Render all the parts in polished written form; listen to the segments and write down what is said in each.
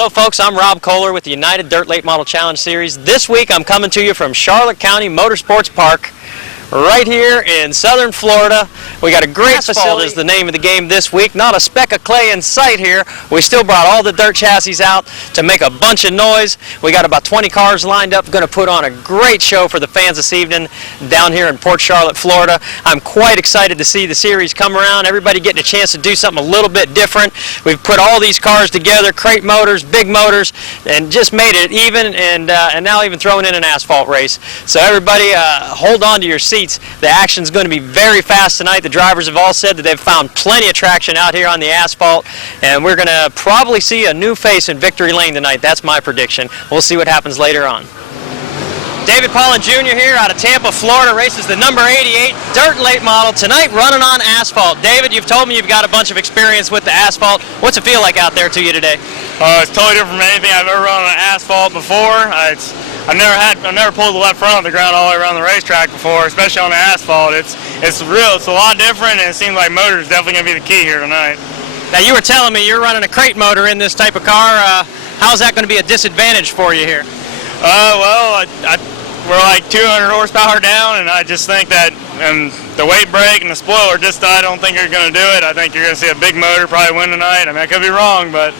Hello folks, I'm Rob Kohler with the United Dirt Late Model Challenge Series. This week I'm coming to you from Charlotte County Motorsports Park right here in southern Florida. We got a great facility is the name of the game this week. Not a speck of clay in sight here. We still brought all the dirt chassis out to make a bunch of noise. We got about 20 cars lined up, going to put on a great show for the fans this evening down here in Port Charlotte, Florida. I'm quite excited to see the series come around. Everybody getting a chance to do something a little bit different. We've put all these cars together, crate motors, big motors, and just made it even, and now even throwing in an asphalt race. So everybody hold on to your seats. The action's going to be very fast tonight. The drivers have all said that they've found plenty of traction out here on the asphalt, and we're going to probably see a new face in victory lane tonight. That's my prediction. We'll see what happens later on. David Pollan Jr. here out of Tampa, Florida, races the number 88 Dirt Late Model tonight, running on asphalt. David, you've told me you've got a bunch of experience with the asphalt. What's it feel like out there to you today? It's totally different from anything I've ever run on asphalt before. I've never pulled the left front off the ground all the way around the racetrack before, especially on the asphalt. It's a lot different, and it seems like motor is definitely going to be the key here tonight. Now, you were telling me you're running a crate motor in this type of car. How's that going to be a disadvantage for you here? We're like 200 horsepower down, and I just think that the weight brake and the spoiler I don't think are going to do it. I think you're going to see a big motor probably win tonight. I mean, I could be wrong, but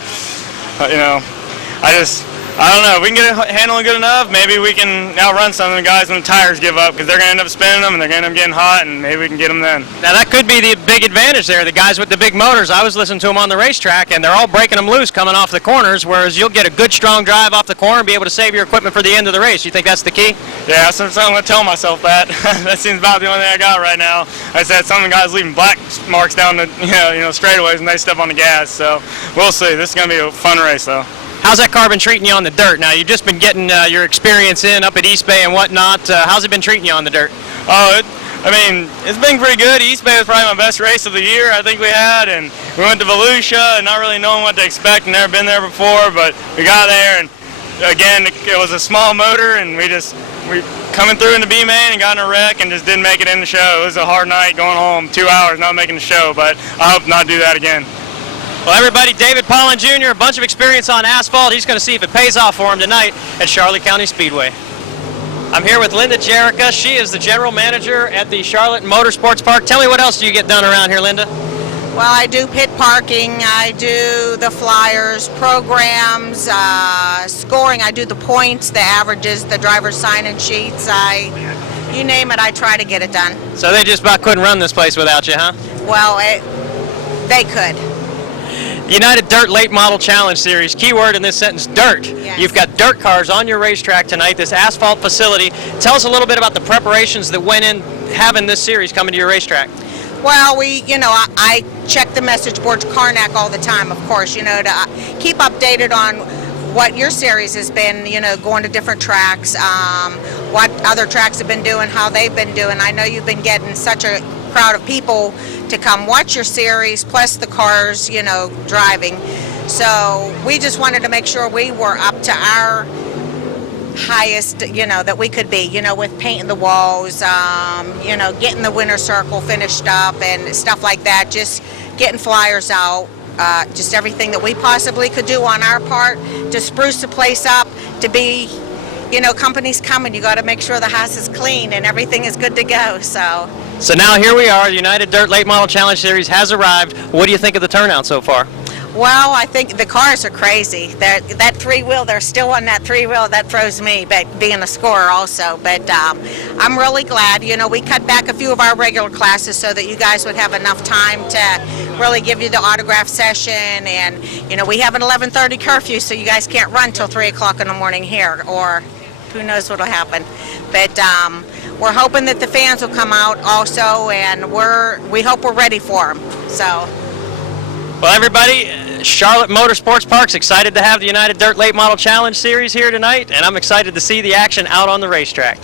I don't know. If we can get it handling good enough, maybe we can outrun some of the guys when the tires give up, because they're going to end up spinning them and they're going to end up getting hot, and maybe we can get them then. Now that could be the big advantage there. The guys with the big motors, I was listening to them on the racetrack, and they're all breaking them loose coming off the corners, whereas you'll get a good strong drive off the corner and be able to save your equipment for the end of the race. You think that's the key? Yeah, I'm going to tell myself that. That seems about the only thing I got right now. I said some of the guys leaving black marks down the straightaways when they step on the gas, so we'll see. This is going to be a fun race, though. How's that car been treating you on the dirt? Now, you've just been getting your experience in up at East Bay and whatnot. How's it been treating you on the dirt? It's been pretty good. East Bay was probably my best race of the year, I think we had, and we went to Volusia and not really knowing what to expect, and never been there before, but we got there, and again, it was a small motor, and we coming through in the B main and got in a wreck and just didn't make it in the show. It was a hard night going home, 2 hours not making the show, but I hope not do that again. Well, everybody, David Pollan Jr., a bunch of experience on asphalt. He's going to see if it pays off for him tonight at Charlotte County Speedway. I'm here with Linda Jerica. She is the general manager at the Charlotte Motorsports Park. Tell me, what else do you get done around here, Linda? Well, I do pit parking, I do the flyers, programs, scoring, I do the points, the averages, the driver's sign-in sheets. You name it, I try to get it done. So they just about couldn't run this place without you, huh? Well, they could. United Dirt Late Model Challenge Series. Keyword in this sentence, dirt. Yes. You've got dirt cars on your racetrack tonight, this asphalt facility. Tell us a little bit about the preparations that went in having this series coming to your racetrack. Well, I check the message boards, Karnak, all the time, of course, to keep updated on what your series has been, going to different tracks, what other tracks have been doing, how they've been doing. I know you've been getting such a crowd of people to come watch your series, plus the cars, driving. So we just wanted to make sure we were up to our highest, that we could be, with painting the walls, getting the winner circle finished up and stuff like that, just getting flyers out, just everything that we possibly could do on our part to spruce the place up, to be, companies coming, you got to make sure the house is clean and everything is good to go, So now here we are, the United Dirt Late Model Challenge Series has arrived. What do you think of the turnout so far? Well, I think the cars are crazy. That three-wheel, they're still on that three-wheel. That throws me, but being a scorer also. But I'm really glad. We cut back a few of our regular classes so that you guys would have enough time to really give you the autograph session. And, we have an 11:30 curfew, so you guys can't run till 3 o'clock in the morning here, or who knows what will happen. But we're hoping that the fans will come out also, and we hope we're ready for them. So. Well, everybody, Charlotte Motorsports Park's excited to have the United Dirt Late Model Challenge Series here tonight, and I'm excited to see the action out on the racetrack.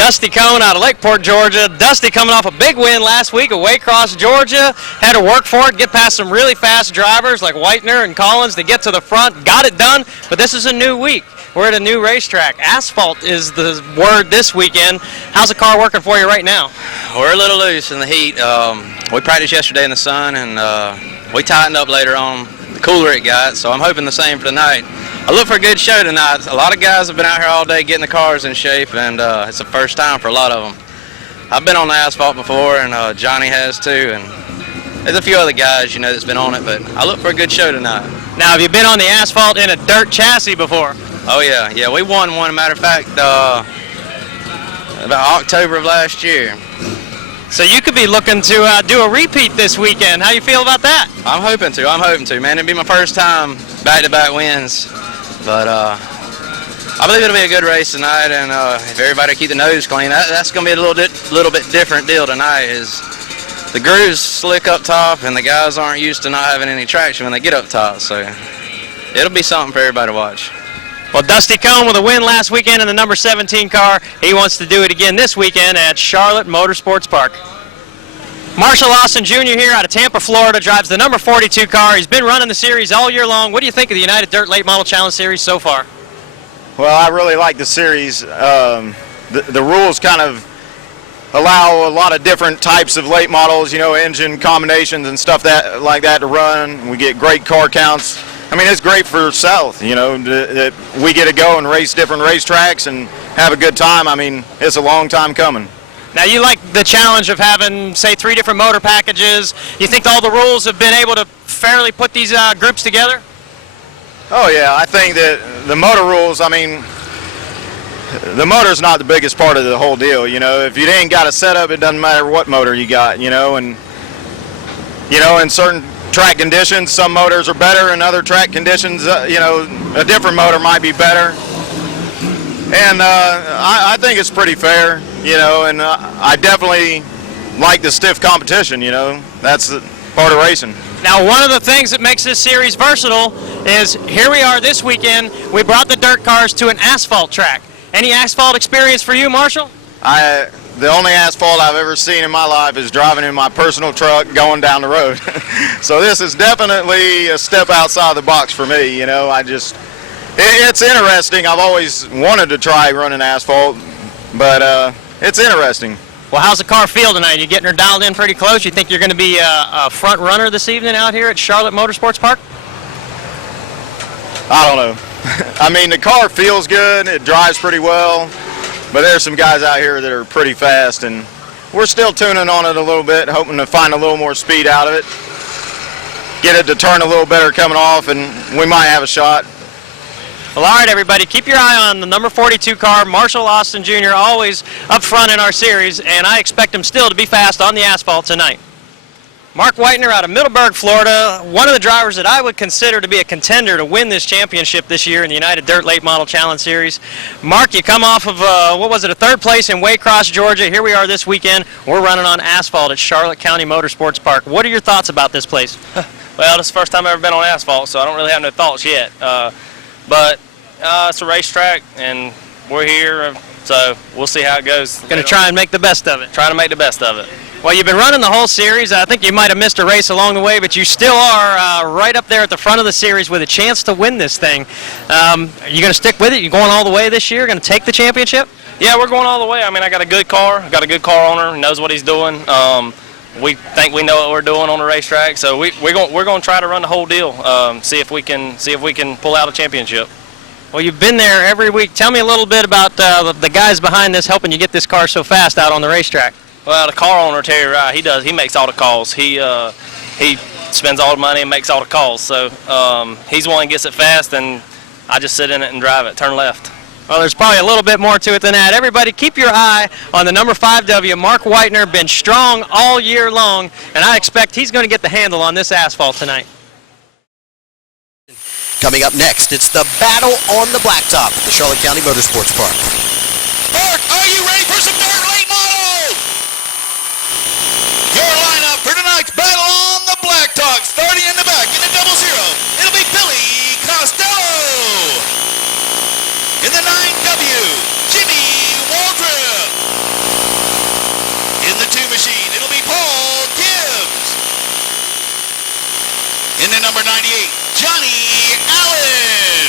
Dusty Cohn out of Lakeport, Georgia. Dusty coming off a big win last week at Waycross, Georgia. Had to work for it, get past some really fast drivers like Whitener and Collins to get to the front. Got it done, but this is a new week. We're at a new racetrack. Asphalt is the word this weekend. How's the car working for you right now? We're a little loose in the heat. We practiced yesterday in the sun, and we tightened up later on. The cooler it got, so I'm hoping the same for tonight. I look for a good show tonight. A lot of guys have been out here all day getting the cars in shape, and it's the first time for a lot of them. I've been on the asphalt before, and Johnny has too, and there's a few other guys, you know, that's been on it, but I look for a good show tonight. Now, have you been on the asphalt in a dirt chassis before? Oh, yeah, we won one, matter of fact, about October of last year. So you could be looking to do a repeat this weekend. How you feel about that? I'm hoping to, man. It'll be my first time back-to-back wins, but I believe it'll be a good race tonight, and if everybody keep the nose clean, that's going to be a little bit different deal tonight. Is the groove's slick up top, and the guys aren't used to not having any traction when they get up top, so it'll be something for everybody to watch. Well, Dusty Cohn with a win last weekend in the number 17 car. He wants to do it again this weekend at Charlotte Motorsports Park. Marshall Austin Jr. here out of Tampa, Florida, drives the number 42 car. He's been running the series all year long. What do you think of the United Dirt Late Model Challenge Series so far? Well, I really like the series. The rules kind of allow a lot of different types of late models, you know, engine combinations and stuff like that to run. We get great car counts. I mean, it's great for South, you know, that we get to go and race different racetracks and have a good time. I mean, it's a long time coming. Now, you like the challenge of having, say, 3 different motor packages. You think all the rules have been able to fairly put these groups together? Oh, yeah, I think that the motor rules, I mean, the motor's not the biggest part of the whole deal, you know. If you ain't got a setup, it doesn't matter what motor you got, you know, and, you know, in certain track conditions, some motors are better. In other track conditions, you know, a different motor might be better. And I think it's pretty fair, you know, and I definitely like the stiff competition, you know. That's the part of racing. Now, one of the things that makes this series versatile is here we are this weekend. We brought the dirt cars to an asphalt track. Any asphalt experience for you, Marshall? The only asphalt I've ever seen in my life is driving in my personal truck going down the road. So this is definitely a step outside the box for me, you know. It's interesting. I've always wanted to try running asphalt, but it's interesting. Well, how's the car feel tonight? You getting her dialed in pretty close? You think you're going to be a front runner this evening out here at Charlotte Motorsports Park? I don't know. I mean, the car feels good. It drives pretty well. But there's some guys out here that are pretty fast, and we're still tuning on it a little bit, hoping to find a little more speed out of it. Get it to turn a little better coming off, and we might have a shot. Well, all right, everybody, keep your eye on the number 42 car, Marshall Austin Jr., always up front in our series, and I expect him still to be fast on the asphalt tonight. Mark Whitener out of Middleburg, Florida, one of the drivers that I would consider to be a contender to win this championship this year in the United Dirt Late Model Challenge Series. Mark, you come off of, a third place in Waycross, Georgia. Here we are this weekend. We're running on asphalt at Charlotte County Motorsports Park. What are your thoughts about this place? Well, this is the first time I've ever been on asphalt, so I don't really have no thoughts yet. But it's a racetrack, and we're here, so we'll see how it goes. Going to try and make the best of it. Trying to make the best of it. Well, you've been running the whole series. I think you might have missed a race along the way, but you still are right up there at the front of the series with a chance to win this thing. Are you going to stick with it? You going all the way this year? Going to take the championship? Yeah, we're going all the way. I mean, I got a good car. Got a good car owner. Knows what he's doing. We think we know what we're doing on the racetrack, so we're going to try to run the whole deal. See if we can pull out a championship. Well, you've been there every week. Tell me a little bit about the guys behind this helping you get this car so fast out on the racetrack. Well, the car owner, Terry Wright, he makes all the calls. He spends all the money and makes all the calls. So he's the one that gets it fast, and I just sit in it and drive it, turn left. Well, there's probably a little bit more to it than that. Everybody, keep your eye on the number 5W, Mark Whitener. Been strong all year long, and I expect he's going to get the handle on this asphalt tonight. Coming up next, it's the battle on the blacktop at the Charlotte County Motorsports Park. Mark, are you ready for some dirt late model? Your lineup for tonight's battle on the blacktop, starting in the back in the 00. It'll be Billy Costello. In the 9W, Jimmy Waldrop. 98, Johnny Allen.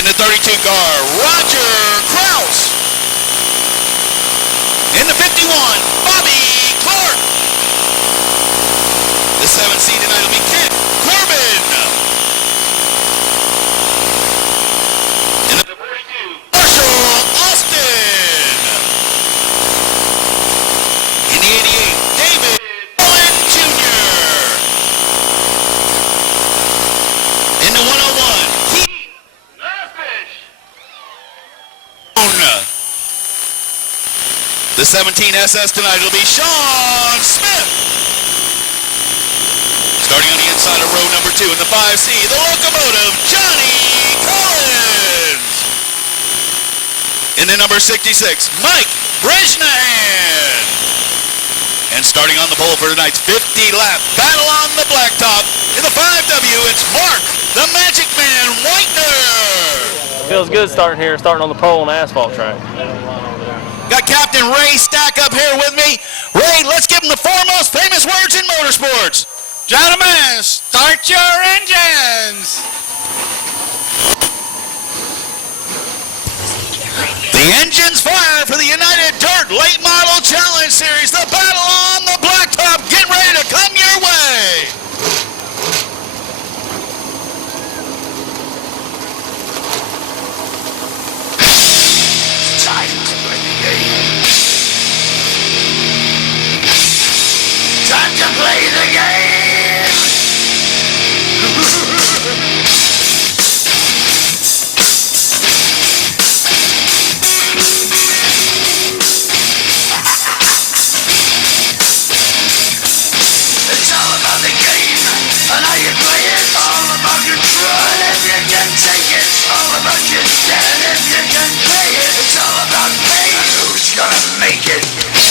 In the 32 car, Roger Kraus. In the 51, Bobby Clark. The 7th seed tonight will be Kent Corbin. In the 42, Marshall Austin. In the 88, David Allen Jr. In the 101, Keith Nurfish. The 17 SS tonight will be Sean Smith. Starting on the inside of row number 2 in the 5C, the locomotive, Johnny Collins. In the number 66, Mike Brezhnehan. And starting on the pole for tonight's 50-lap battle on the blacktop, in the 5W, it's Mark, the Magic Man Whitener. Feels good starting on the pole on the asphalt track. Got Captain Ray Stack up here with me. Ray, let's give him the 4 most famous words in motorsports. Gentlemen, start your engines! The engines fire for the United Dirt Late Model Challenge Series. The battle on the blacktop. Get ready to come your way. Time to play the game. Time to play the game. It's all about the game and how you play it. All about control and if you can take it. All about your debt and if you can pay it. It's all about pain and who's gonna make it.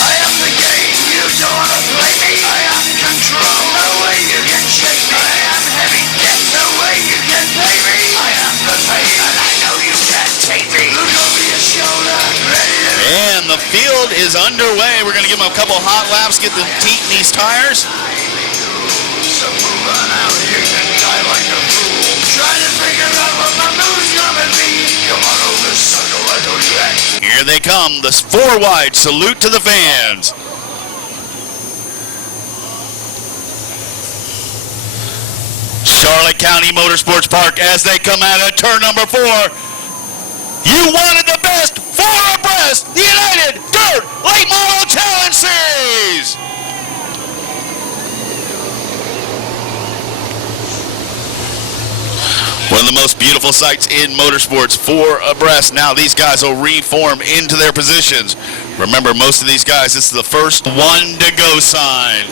I am the game, you don't wanna play me. I am control, no way you can shake me. I am heavy debt, no way you can pay me. I am the pain and I know you can't take me. Look over your shoulder, ready to... And the field is underway. We're going to give him a couple hot laps, get the heat in these tires. So move on out, you can die like a fool. Trying to figure out what my move's gonna be. Come on over, sucker, I know you act. Here they come, the 4 wide salute to the fans. Charlotte County Motorsports Park as they come out of turn number 4. You wanted the best 4 abreast, the United Dirt Late Model Challenge Series. One of the most beautiful sights in motorsports, 4 abreast. Now these guys will reform into their positions. Remember, most of these guys, this is the first 1 to go sign.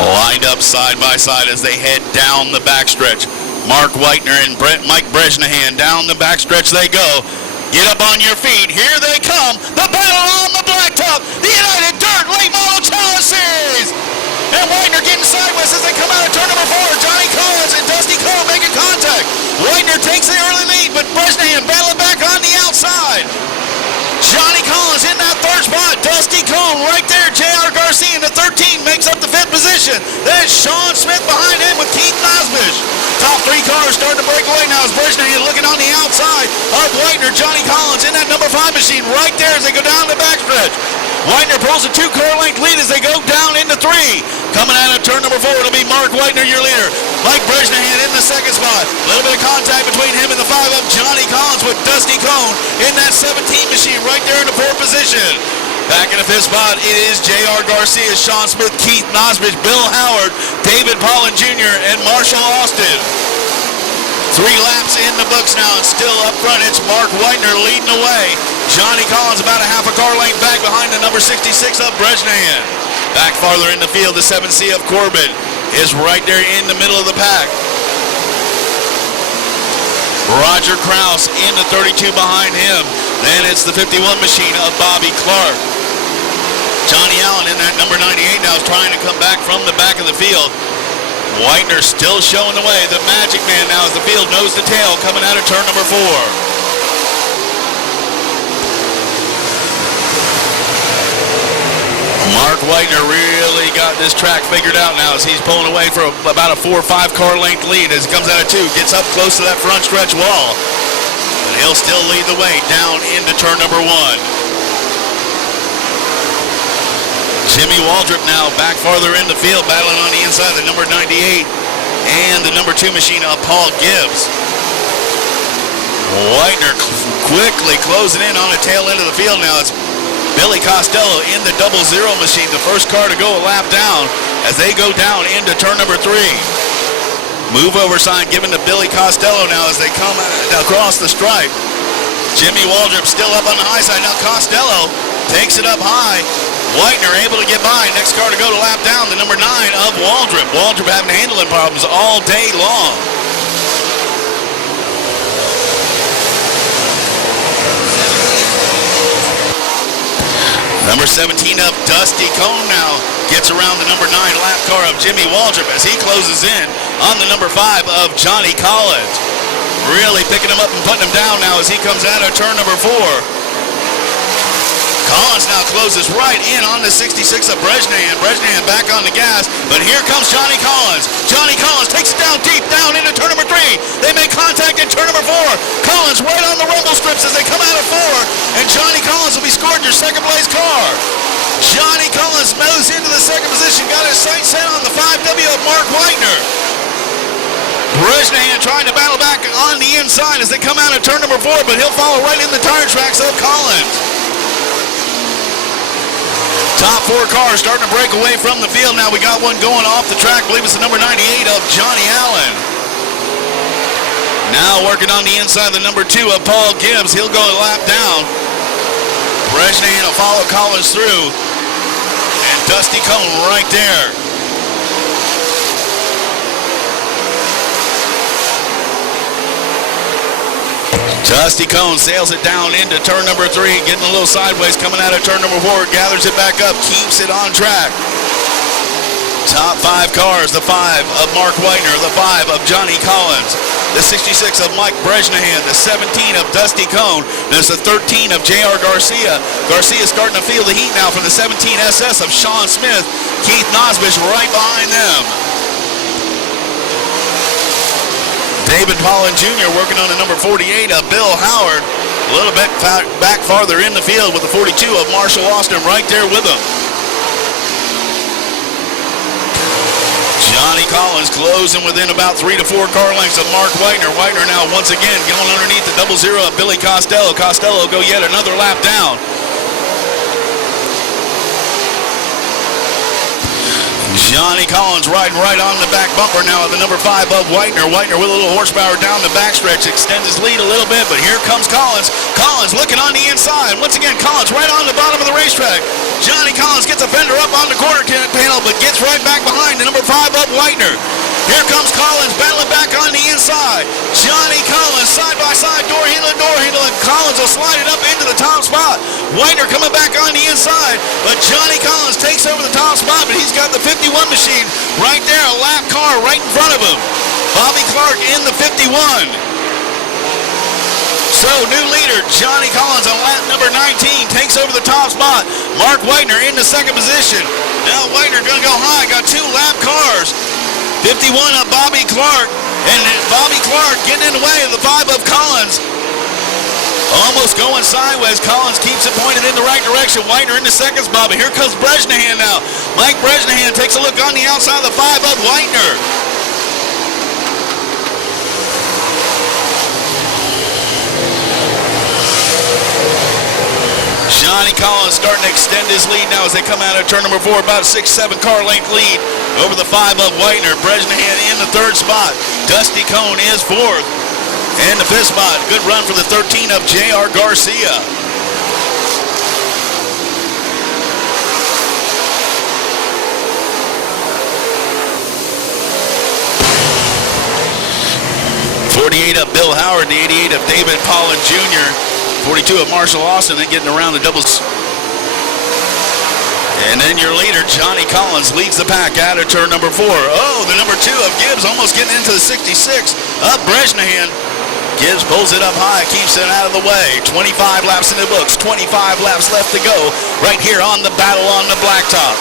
Lined up side by side as they head down the backstretch. Mark Whitener and Mike Brezhnehan down the backstretch they go. Get up on your feet. Here they come. The battle on the blacktop. The United Dirt Late Model Challenge Series. And Whitener getting sideways as they come out of turn number 4. Johnny Collins and Dusty Cone making contact. Whitener takes the early lead, but Brezhnehan battling back on the outside. Johnny Collins in that 3rd spot. Dusty Cone right there. J.R. Garcia in the 13 makes up the 5th position. Then Sean Smith behind him with Keith Nosbish. Top 3 cars starting to break away now as Brezhnehan looking on the outside of Whitener. Johnny Collins in that number 5 machine right there as they go down the backstretch. Whitener pulls a 2-car length lead as they go down into 3. Coming out of turn number 4, it'll be Mark Whitener, your leader. Mike Brezhnehan in the 2nd spot. A little bit of contact between him and the 5 of Johnny Collins with Dusty Cone in that 17 machine right there in the 4th position. Back in the 5th spot, it is J.R. Garcia, Sean Smith, Keith Nosbish, Bill Howard, David Pollan Jr., and Marshall Austin. 3 laps in the books now, and still up front, it's Mark Whitener leading the way. Johnny Collins about a half a car length back behind the number 66 of Brezhnehan. Back farther in the field, the 7C of Corbin is right there in the middle of the pack. Roger Kraus in the 32 behind him. Then it's the 51 machine of Bobby Clark. Johnny Allen in that number 98 now is trying to come back from the back of the field. Whitener still showing the way. The Magic Man now as the field nose to tail coming out of turn number 4. Mark Whitener really got this track figured out now as he's pulling away for about a 4 or 5 car length lead as he comes out of 2, gets up close to that front stretch wall. And he'll still lead the way down into turn number 1. Jimmy Waldrop now back farther in the field, battling on the inside, the number 98 and the number 2 machine of Paul Gibbs. Whitener quickly closing in on the tail end of the field now. It's Billy Costello in the 00 machine, the first car to go a lap down as they go down into turn number 3. Move over sign given to Billy Costello now as they come across the stripe. Jimmy Waldrop still up on the high side. Now Costello takes it up high. Whitener able to get by. Next car to go to lap down, the number 9 of Waldrop. Waldrop having handling problems all day long. Number 17 of Dusty Cone now gets around the number 9 lap car of Jimmy Waldrop as he closes in on the number 5 of Johnny Collins. Really picking him up and putting him down now as he comes out of turn number 4. Collins now closes right in on the 66 of Brezhnev. Brezhnev back on the gas, but here comes Johnny Collins. Johnny Collins takes it down deep, down into turn number 3. They make contact in turn number 4. Collins right on the rumble strips as they come out of 4, and Johnny Collins will be scored your second place car. Johnny Collins moves into the second position, got his sight set on the 5W of Mark Whitener. Brezhnev trying to battle back on the inside as they come out of turn number 4, but he'll follow right in the tire tracks of Collins. Top 4 cars starting to break away from the field now. We got one going off the track. I believe it's the number 98 of Johnny Allen. Now working on the inside, the number 2 of Paul Gibbs. He'll go a lap down. Brezhnev will follow Collins through. And Dusty Cone right there. Dusty Cone sails it down into turn number 3, getting a little sideways, coming out of turn number 4, gathers it back up, keeps it on track. Top 5 cars, the 5 of Mark Whitener, the 5 of Johnny Collins, the 66 of Mike Brezhnev, the 17 of Dusty Cone, there's the 13 of J.R. Garcia. Garcia starting to feel the heat now from the 17 SS of Sean Smith. Keith Nosbish right behind them. David Pollan Jr. working on the number 48 of Bill Howard. A little bit back farther in the field with the 42 of Marshall Austin right there with him. Johnny Collins closing within about 3 to 4 car lengths of Mark Whitener. Whitener now once again going underneath the 00 of Billy Costello. Costello go yet another lap down. Johnny Collins riding right on the back bumper now of the number 5 of Whitener. Whitener with a little horsepower down the backstretch, extends his lead a little bit, but here comes Collins. Collins looking on the inside. Once again, Collins right on the bottom of the racetrack. Johnny Collins gets a fender up on the quarter panel, but gets right back behind the number 5 of Whitener. Here comes Collins battling back on the inside. Johnny Collins side by side, door handle, and Collins will slide it up into the top spot. Whitener coming back on the inside, but Johnny Collins takes over the top spot, but he's got the 51 machine right there, a lap car right in front of him. Bobby Clark in the 51. So new leader, Johnny Collins on lap number 19 takes over the top spot. Mark Whitener in the second position. Now Whitener gonna go high, got 2 lap cars. 51 of Bobby Clark, and Bobby Clark getting in the way of the 5 of Collins. Almost going sideways. Collins keeps it pointed in the right direction. Whitener in the second spot, but here comes Brezhnev now. Mike Brezhnev takes a look on the outside of the 5 of Whitener. Johnny Collins starting to extend his lead now as they come out of turn number 4, about a 6-7 car length lead over the 5 of Whitener. Brezhnev in the 3rd spot. Dusty Cone is 4th. And the 5th spot, good run for the 13 of J.R. Garcia. '48 of Bill Howard, the 88 of David Pollan Jr., 42 of Marshall Austin, then getting around the doubles. And then your leader, Johnny Collins, leads the pack out of turn number 4. Oh, the number 2 of Gibbs almost getting into the 66 of Brezhnev. Gibbs pulls it up high, keeps it out of the way. 25 laps in the books, 25 laps left to go right here on the battle on the blacktop.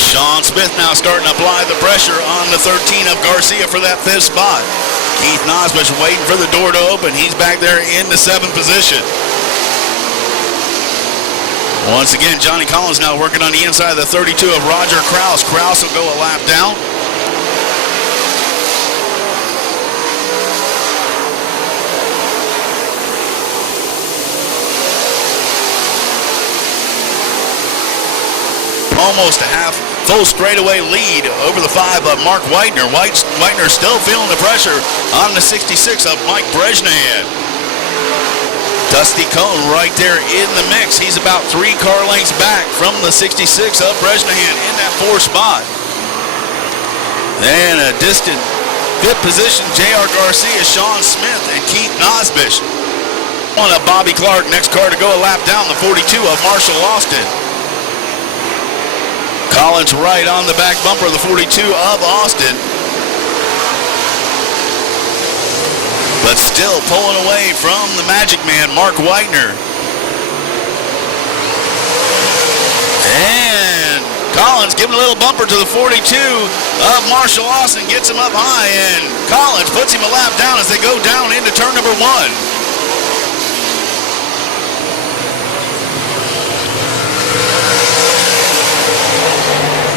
Sean Smith now starting to apply the pressure on the 13 of Garcia for that 5th spot. Keith Nosbush waiting for the door to open. He's back there in the 7th position. Once again, Johnny Collins now working on the inside of the 32 of Roger Kraus. Kraus will go a lap down. Almost a half full straightaway lead over the 5 of Mark Whitener. Whitener still feeling the pressure on the 66 of Mike Brezhnev. Dusty Cone right there in the mix. He's about 3 car lengths back from the 66 of Brezhnev in that 4th spot. Then a distant 5th position, J.R. Garcia, Sean Smith, and Keith Nosbush. On a Bobby Clark, next car to go a lap down, the 42 of Marshall Austin. Collins right on the back bumper of the 42 of Austin. But still pulling away from the Magic Man, Mark Whitener. And Collins giving a little bumper to the 42 of Marshall Austin, gets him up high, and Collins puts him a lap down as they go down into turn number 1.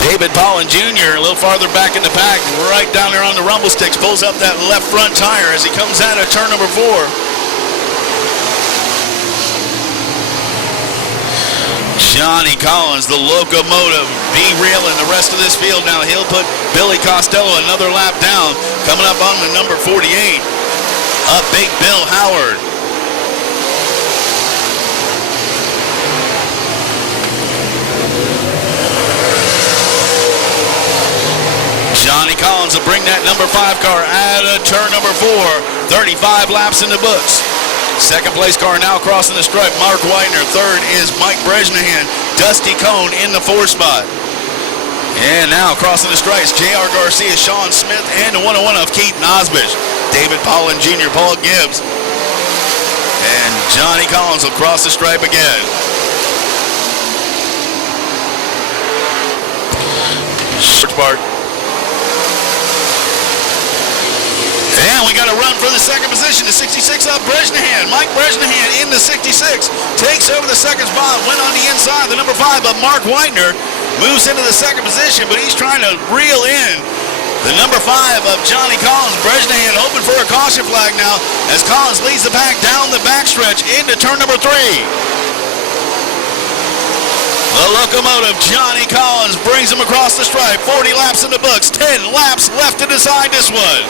David Pollan Jr. a little farther back in the pack, right down there on the rumble sticks, pulls up that left front tire as he comes out of turn number 4. Johnny Collins, the locomotive, derailing the rest of this field now. He'll put Billy Costello another lap down, coming up on the number 48 of Big Bill Howard. Johnny Collins will bring that number 5 car out of turn number 4. 35 laps in the books. 2nd place car now crossing the stripe, Mark Whitener. 3rd is Mike Brezhnev. Dusty Cone in the 4th spot. And now crossing the stripes, J.R. Garcia, Sean Smith, and the 101 of Keith Nosbush. David Pollan Jr., Paul Gibbs. And Johnny Collins will cross the stripe again. Part. And we got a run for the 2nd position, the 66 of Brezhnev. Mike Brezhnev in the 66 takes over the 2nd spot, went on the inside. The number 5 of Mark Whitener moves into the 2nd position, but he's trying to reel in the number 5 of Johnny Collins. Brezhnev hoping for a caution flag now as Collins leads the pack down the backstretch into turn number 3. The locomotive, Johnny Collins, brings him across the stripe. 40 laps in the books, 10 laps left to decide this one.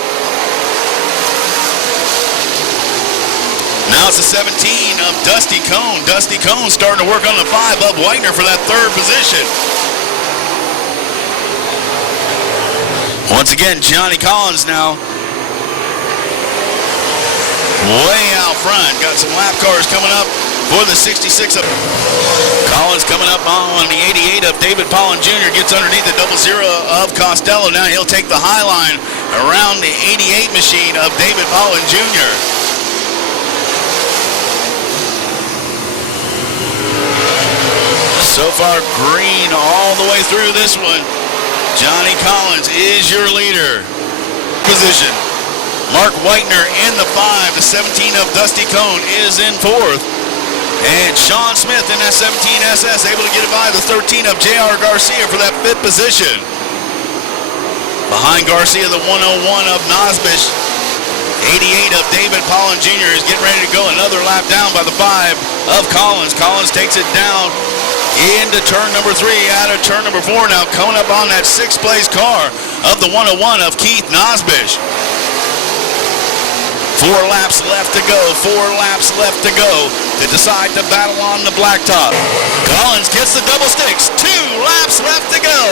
Now it's the 17 of Dusty Cone. Dusty Cone starting to work on the 5 of Whitener for that 3rd position. Once again, Johnny Collins now way out front. Got some lap cars coming up for the 66 of Collins coming up on the 88 of David Pollan Jr. Gets underneath the 00 of Costello. Now he'll take the high line around the 88 machine of David Pollan Jr. So far, green all the way through this one. Johnny Collins is your leader. Position. Mark Whitener in the 5. The 17 of Dusty Cone is in 4th. And Sean Smith in that 17 SS able to get it by the 13 of J.R. Garcia for that 5th position. Behind Garcia, the 101 of Nosbush. 88 of David Pollan Jr. is getting ready to go another lap down by the 5 of Collins. Collins takes it down into turn number 3, out of turn number 4 now, coming up on that 6th place car of the 101 of Keith Nosbush. 4 laps left to go, 4 laps left to go to decide the battle on the blacktop. Collins gets the double sticks, 2 laps left to go.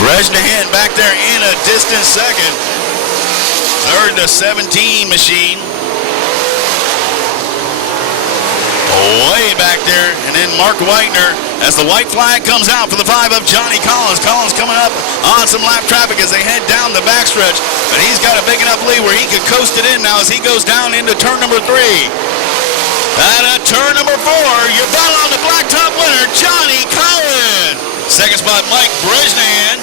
Brezhnev back there in a distant 2nd. 3rd, the 17 machine. way back there. And then Mark Whitener, as the white flag comes out for the 5 of Johnny Collins. Collins coming up on some lap traffic as they head down the backstretch. But he's got a big enough lead where he could coast it in now as he goes down into turn number 3. And at turn number 4, your battle on the blacktop winner, Johnny Collins. Second spot, Mike Bresnahan.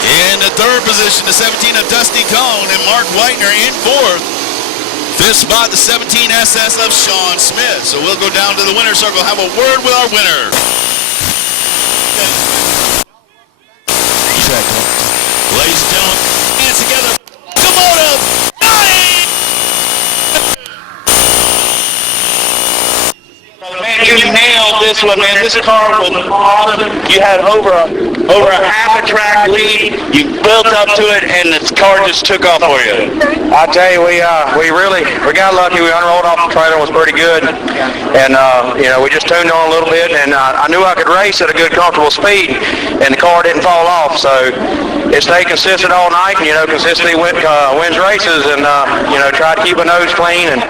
In the third position, the 17 of Dusty Cone and Mark Whitener in fourth. Fifth spot, the 17 SS of Sean Smith. So we'll go down to the winner's circle, have a word with our winner. Ladies and gentlemen, hands together. Locomotive, Johnny! Man, you nailed this one, man. This car was awesome. You had over a half a track lead. You built up to it, and this car just took off for you. I tell you, we got lucky. We unrolled off the trailer, was pretty good, and we just tuned on a little bit, and I knew I could race at a good, comfortable speed, and the car didn't fall off. So it stayed consistent all night, and consistently wins races, and tried to keep a nose clean, and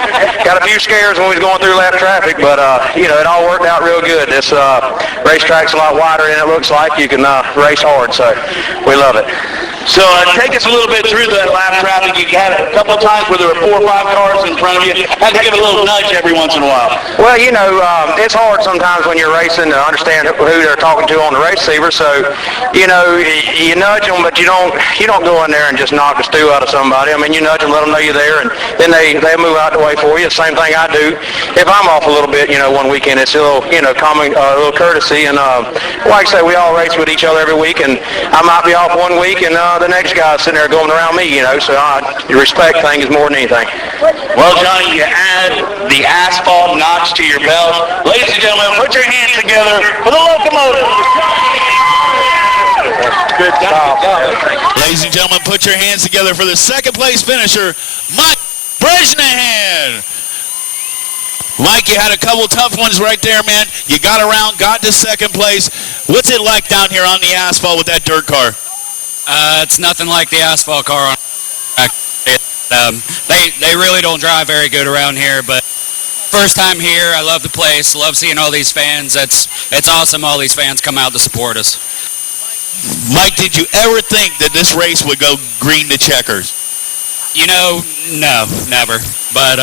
got a few scares when we was going through lap traffic, but it all worked out real good. This racetrack's a lot wider than it looks like. You can race hard, so we love it. So take us a little bit through that lap traffic. You had a couple of times where there were 4 or 5 cars in front of you. Had to give a little nudge every once in a while. Well, it's hard sometimes when you're racing to understand who they're talking to on the race receiver. So, you nudge them, but you don't go in there and just knock the stew out of somebody. I mean, you nudge them, let them know you're there, and then they move out the way for you. The same thing I do. If I'm off a little bit, one weekend, it's a little, common, a little courtesy. And like I say, we all race with each other every week, and I might be off one week, and the next guy's sitting there going around me, so the respect thing is more than anything. Well, Johnny, you add the asphalt notch to your belt. Ladies and gentlemen, put your hands together for the locomotive. Good job. Ladies and gentlemen, put your hands together for the second place finisher, Mike Bresnahan. Mike, you had a couple tough ones right there, man. You got around, got to second place. What's it like down here on the asphalt with that dirt car? It's nothing like the asphalt car on they really don't drive very good around here, but first time here, I love the place, love seeing all these fans. It's awesome all these fans come out to support us. Mike, did you ever think that this race would go green to checkers? No, never. But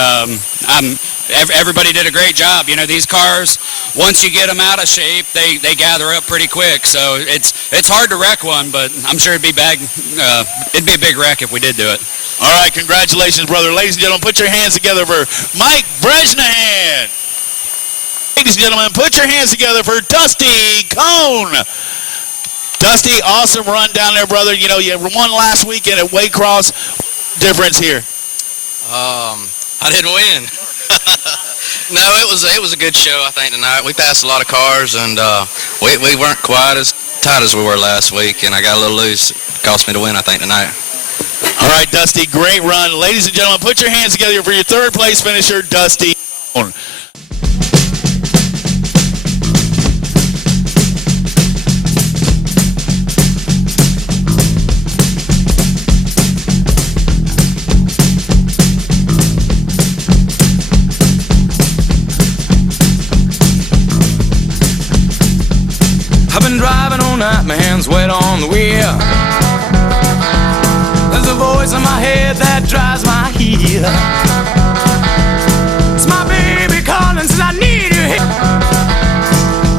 everybody did a great job. These cars, once you get them out of shape, they gather up pretty quick. So it's hard to wreck one, but I'm sure it'd be a big wreck if we did do it. All right, congratulations, brother. Ladies and gentlemen, put your hands together for Mike Bresnahan. Ladies and gentlemen, put your hands together for Dusty Cone. Dusty, awesome run down there, brother. You won last weekend at Waycross. Difference here? I didn't win. No, it was a good show, I think, tonight. We passed a lot of cars, and we weren't quite as tight as we were last week, and I got a little loose. It cost me to win, I think, tonight. All right, Dusty, great run. Ladies and gentlemen, put your hands together for your third place finisher, Dusty. I've been driving all night, my hands wet on the wheel. There's a voice in my head that drives my heel. It's my baby calling, says I need you here.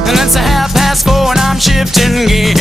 And it's 4:30 and I'm shifting gear.